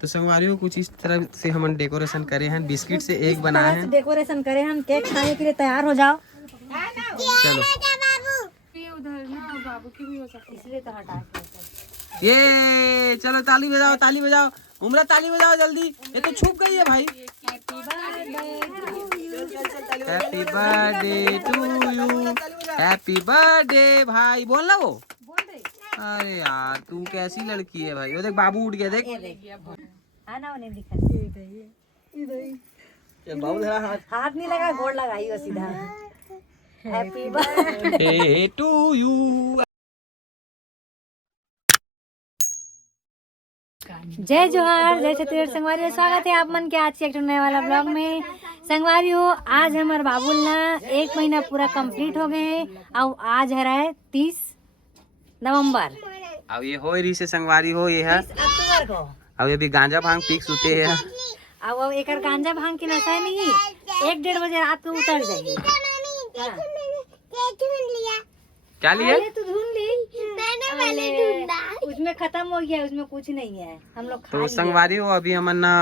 तो संगवारी कुछ इस तरह से हम डेकोरेशन करे हैं, बिस्किट से एक बनाए हैं। डेकोरेशन करे हम, केक खाने के लिए तैयार हो जाओ। चलो बाबू की भी हो सकती है, इसलिए तो हटा के। ये चलो ताली बजाओ, ताली बजाओ, उमरा ताली बजाओ जल्दी, ये तो छुप गई है भाई। Happy birthday to you, happy birthday भाई, बोल ना वो। अरे यार तू कैसी लड़की है भाई। वो देख बाबू उठ गया, देख। ना नहीं दिखा, हाथ नहीं लगा, गोड़ लगाई हो सीधा। Happy birthday to you. जय जोहार, जय छत्तीसगढ़। संगवारी स्वागत है आप मन के आज के एक नए वाला ब्लॉग में। संगवारी हो, आज हमारे बाबुल ना 1 महीना पूरा कंप्लीट हो गए और आज है रहा है 30 नवंबर। अब ये हो रही से संगवारी हो, ये है अक्टूबर को। अब ये भी गांजा भांग पीक सुते है। अब एक गांजा भांग की नशा नहीं, 1-1:30 बजे रात को उतर जाएगी। क्या लिए? तू ढूंढ ली, मैंने पहले ढूंढा, उसमें खत्म हो गया, उसमें कुछ नहीं है, हम लोग तो संगवारी हो अभी हमन ना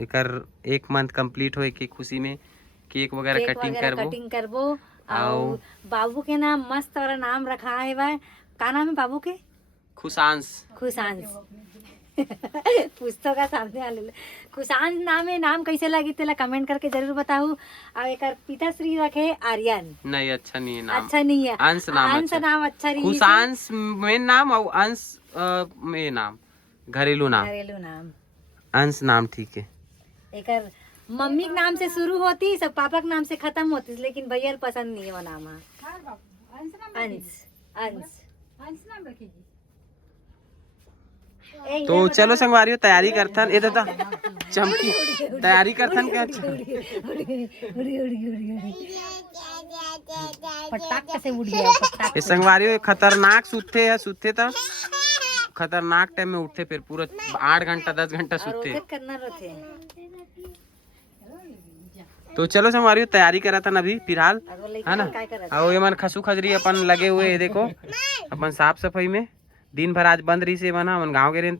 एकर 1 मंथ कंप्लीट होए की खुशी में केक वगैरह कटिंग करबो और बाबू के नाम मस्त वाला नाम रखा है। वह का नाम है बाबू के? खुशांश पुस्तक का सामने वाले खुशांश नाम है। नाम कैसे लगी तेला कमेंट करके जरूर बताओ। और एक पिताश्री रखे आर्यन। नहीं अच्छा नहीं है नाम, अच्छा नहीं है, अंश नाम अच्छा रही। खुशांश में नाम और अंश में नाम, घरेलू नाम अंश नाम ठीक है। एक मम्मी के नाम से शुरू होती, सब पापा के नाम से खत्म होती, लेकिन भैया पसंद नहीं है वो नाम। अंश नाम रखेगी। तो चलो संगवारी तैयारी करथन, ये तो चमकी तैयारी करथन क्या? पटाख से उड़ गया। ये संगवारी खतरनाक सुते है, सुते था खतरनाक टाइम में उठते, फिर पूरा 8 घंटा 10 घंटा सुते। तो चलो संगवारी तैयारी करा था अभी फिलहाल, है ना। और ये मन खसू खजरी अपन लगे हुए है, देखो अपन साफ सफाई में दिन भर आज बंद रही से बना मन गाँव के रेन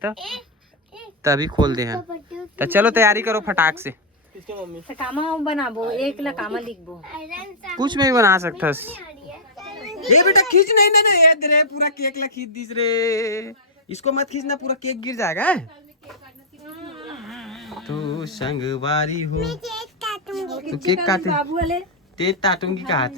तभी खोल दे हैं। तो चलो तैयारी करो फटाक से। कामा बनाबो, एक ला कामा लिखबो, कुछ में भी बना सकता। ये बेटा खींच नहीं याद रे, पूरा केक ला खींच दीस रे, इसको मत खींचना, पूरा केक गिर जाएगा। तो संगवारी हो तो केक काटे, तेज काटूंगी का हाथ।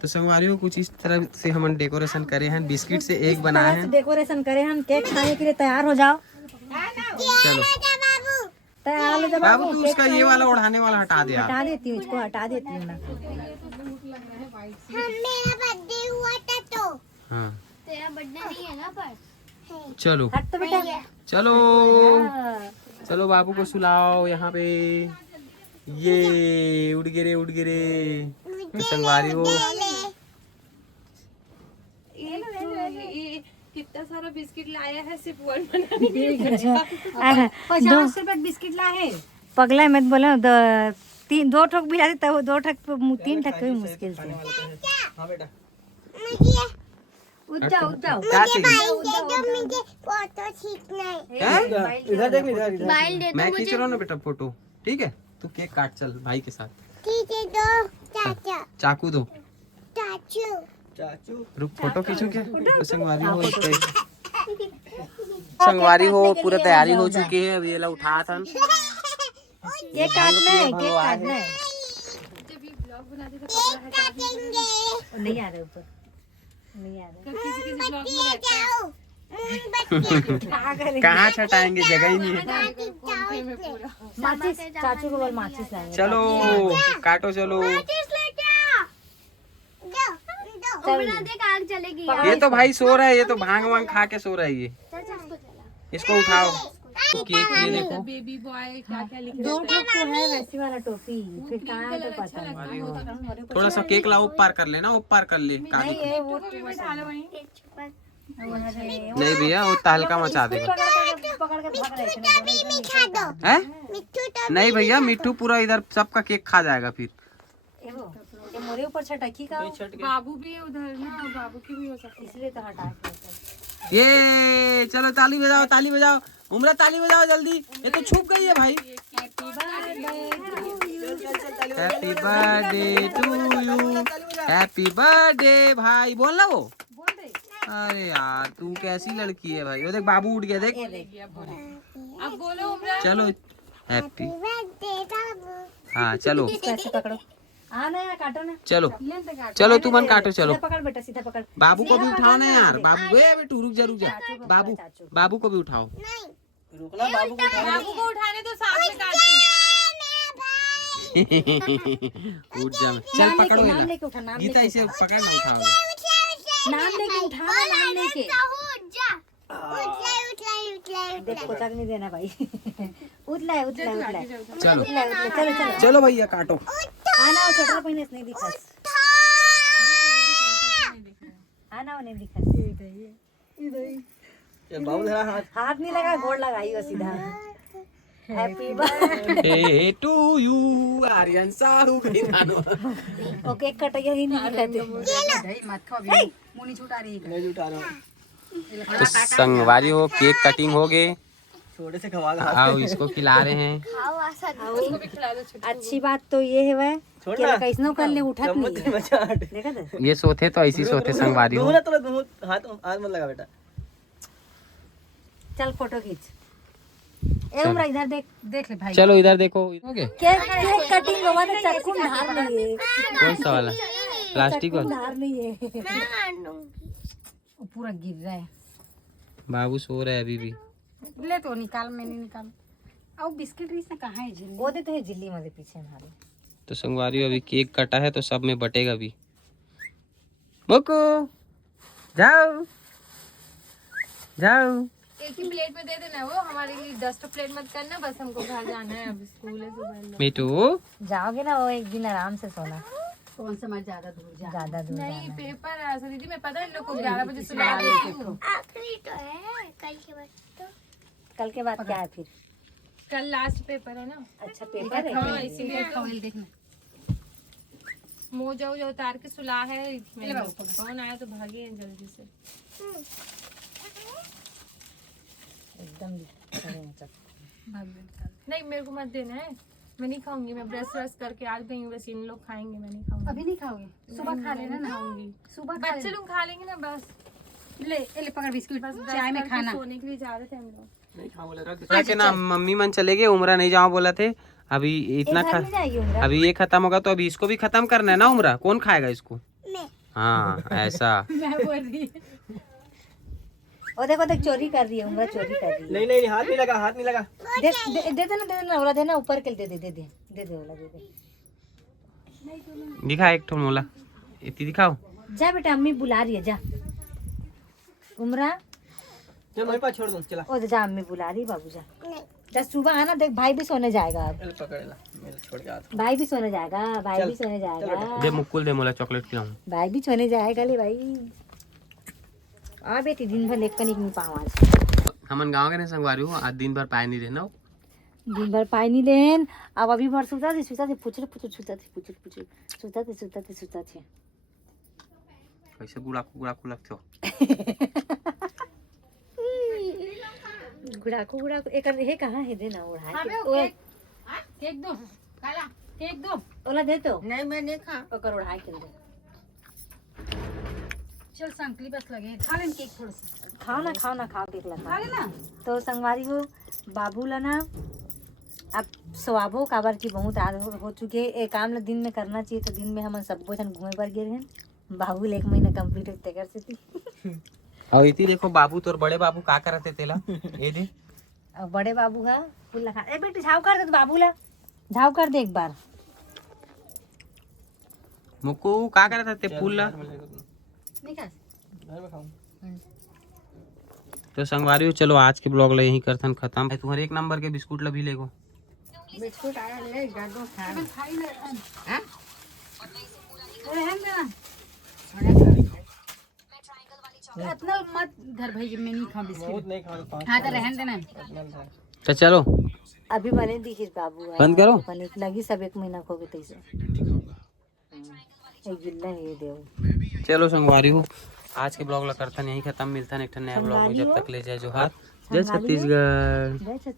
तो संगवारी हो कुछ इस तरह से हम डेकोरेशन करे हैं, बिस्किट से एक बनाए हैं। डेकोरेशन करे हम, केक खाने के लिए तैयार हो जाओ। चलो तैयार हो जाओ बाबू, तू उसका ये वाला ओढ़ाने वाला हटा दे। हटा देती हूँ, इसको हटा देती हूँ ना। मेरा बर्थडे हुआ था तो हाँ तेरा बर्थडे नहीं है ना, पर चलो हट तो बेटा, चलो चलो बाबू को सुलाओ यहाँ पे। ये उड़ गिरे संगवारी हो। कितना सारा बिस्किट लाया है, सिर्फ वन बनाने के लिए। 50 रुपए बिस्किट लाए। पगला मत बोला, 2 ठोक भी लाते तब 2 ठक 3 ठक भी मुश्किल से। हाँ बेटा उठ जाओ क्या चाहिए? मुझे फोटो खींचना है। इधर देख, इधर मोबाइल दे दो मैं मुझे। खींच रहा हूँ ना बेटा फोटो, ठीक है। तू केक काट चल भाई के साथ। ठीक है, दो चाचा चाकू दो, चाचू रुक फोटो खींचू क्या? तो संगवारी हो संगवारी हो पूरा तैयारी हो चुकी है। अब ये ला उठा था, केक काटना है, केक काटना है। नहीं आ रहे ऊपर, नहीं आ रहे। कहाँ छटाएंगे, जगह ही नहीं है। माचिस, चाचू को बोल माचिस लाएंगे। चलो काटो, चलो। आग चलेगी। ये तो भाई सो रहा है, ये तो भांग वांग खा के सो रहा है। ये इसको उठाओ। तो केक ये देखो, बेबी बॉय क्या क्या लिखा 2 ठोक तो है वैसी वाला टोपी, फिर कहाँ है तो पता नहीं। थोड़ा सा केक ला, ऊपर कर लेना, ऊपर कर ले। नहीं ये वो नहीं भैया वो हल्का मचा देगा। पकड़ के भाग रहे थे। है नहीं भैया, मिट्टू पूरा इधर सबका केक खा जाएगा फिर। ये मोरे ऊपर छटकी का, बाबू भी है उधर ना, बाबू की भी हो सकती है, इसलिए तो हटा के। ये चलो ताली बजाओ, ताली बजाओ, उमरा ताली बजाओ जल्दी, ये तो छुप गई है भाई। Happy birthday to you, happy birthday भाई। बोल ना वो। अरे यार तू कैसी लड़की है भाई। वो देख बाबू उठ गया देख। अब बोलो उमरा। चलो हैप्पी। बर्थडे बाबू। हाँ चलो कैसे पकड़ो, आना यार, काटो ना। चलो चलो तू मन काटो। चलो सीधा पकड़ बेटा, सीधा पकड़। बाबू को भी उठाओ ना यार। बाबू ए बेटू रुक जा। बाबू बाबू को भी उठाओ। रुकना, बाबू को उठाना। बाबू को उठाने तो साथ में काटते। उठ जा। चल पकड़ो नाम इला। लेके उठा, नाम गीता लेके इसे पकड़ ना उठाओ। नाम लेके उठा, नाम लेके। उठ जा। देख कोतक नहीं देना भाई। उतला है। चलो चलो चलो भैया काटो। आना, वो स्वेटर पहने नहीं दिखा। आना, वो नहीं दिखा। चल बाबू जरा हाथ। हाथ नहीं लगा, गोड़ लगाई वो सीधा। Happy birthday. To you Aryan Sahu की नानो। ओके कटैया ही नहीं दिखाते। मैं भी उठा रहा हूँ। तो संगवारी हो, केक कटिंग हो गए। छोटे से खवा ला। आओ इसको खिला रहे हैं। उसको भी खिला दो छोटे। अच्छी बात तो ये है वह छोड़ कि ना। कैसनो कर ले, उठत नहीं है। मचाट। देखा था? ये सोते तो ऐसी सोते संगवारी हो। घूमना तो घूम, हाथ हाथ मत लगा बेटा। चल फोटो खींच। ए उमरा इधर देख, देख ले भाई। चलो इधर देखो। हो गए केक कटिंग हुआ तो चाकू धार नहीं है। कौन सा वाला? प्लास्टिक वाला। धार नहीं है। वो पूरा गिर रहा है। बाबू सो रहा है अभी भी। ले तो निकाल, मैंने निकाल। और बिस्किट रीस ना कहाँ है झिल्ली? वो देते है झिल्ली में पीछे हमारे। तो संगवारी अभी केक कटा है तो सब में बटेगा अभी। मोको जाओ जाओ। एक ही प्लेट में दे देना, वो हमारे लिए डस्ट प्लेट मत करना, बस हमको घर जाना है, अब स्कूल है सुबह। बेटू जाओगे ना वो एक दिन आराम से सोना। कौन सा मत ज्यादा दूर ज्यादा दूर नहीं, जाना। पेपर है असली दीदी, मैं पता है इन लोग को 11 बजे सुला देती हूँ। आखिरी तो है, कल के बाद तो। कल के बाद क्या है फिर? कल लास्ट पेपर है ना। अच्छा पेपर है। हाँ इसीलिए देखना। मोजा वोजा उतार के सुला है। फोन आया तो भागे हैं जल्दी से। एकदम नहीं मेरे को मत देना है, मैं नहीं खाऊंगी। मैं ब्रश व्रश करके आज गई हूँ, बस इन लोग खाएंगे, मैं नहीं खाऊंगी। अभी नहीं खाओगे? सुबह खा लेना ना। खाऊंगी सुबह बच्चे लोग खा लेंगे ना बस। ले पकड़ बिस्कुट, बस चाय में खाना। सोने के लिए जा रहे थे हम लोग। नहीं खा बोला रख। क्या ना मम्मी मन चले गए, उमरा नहीं जाओ बोला थे। अभी इतना अभी ये खत्म होगा तो अभी इसको भी खत्म करना है ना उमरा। कौन खाएगा इसको? मैं। हाँ ऐसा। ओ देखो देख, चोरी कर रही है उमरा, चोरी कर रही है। नहीं नहीं हाथ नहीं लगा, हाथ नहीं लगा। दे देना ओला देना, ऊपर के दे ओला दे दे। दिखा एक ठो मोला इतनी दिखाओ। जा बेटा, अम्मी बुला रही है, जा उमरा। चल मेरे पास छोड़ दो, चला। ओ जा, अम्मी बुला रही, बाबू जा। जब सुबह आना, देख भाई भी सोने जाएगा अब। चल पकड़ ला, मेरे छोड़ के हाथ। भाई भी सोने जाएगा, भाई भी सोने जाएगा। दे मुकुल दे मोला चॉकलेट खिलाऊं। भाई भी सोने जाएगा ले भाई। आ बेटी दिन भर लेकर नहीं पाऊँ आज। हमन गाँव के नहीं संगवारी हो, आज दिन भर पाए नहीं देना। दिन भर पाई नहीं लेन। अब अभी भर सुता थे पुचर सुता थे। कैसे गुड़ाकू लगते हो? गुड़ाकू एक हे कहाँ है? दे ना उड़ा केक दो, काला केक दो। ओला दे तो। नहीं मैं नहीं खा। ओकर उड़ा के दे। चल संकली बस लगे, खा लें केक थोड़ा सा। खाओ ना केक लगा। खा लेना। तो संगवारी हो, बाबू ला ना अब स्वाबो काबर की बहुत आदत हो चुके है। एक काम ला दिन में करना चाहिए, तो दिन में हम सबको जन घूमे पर गए हैं। बाबू ले 1 महीना कंप्लीट होते कर से थी। और इतनी देखो बाबू तोर बड़े बाबू का करते तेला ये दे। अब बड़े बाबू का फूल लगा। ए बेटी झाव कर दे, तो बाबू ला झाव कर दे एक बार। मुक्कू का करते ते फूल ला। नहीं खा घर में खाऊं। तो संगवारी हो, चलो आज के ब्लॉग ला यहीं करथन खत्म। तुम्हारे 1 नंबर के बिस्कुट ला भी लेगो। बिस्कुट आया ले गाडो खा। हां इतना मत धर भाई, मैं नहीं खाऊं बिस्कुट। बहुत नहीं खा रहा। हां तो रहन देना। तो चलो अभी बने दिखिस बाबू बंद करो। बने लगी सब 1 महीना को गए तैसे। एक गिल्ला है देव। चलो संगवारी हो, आज के ब्लॉग ला करथन यहीं खत्म। मिलता है एक नया ब्लॉग में, जब तक ले जाए जो हाथ जय छत्तीसगढ़। जय छत्तीसगढ़।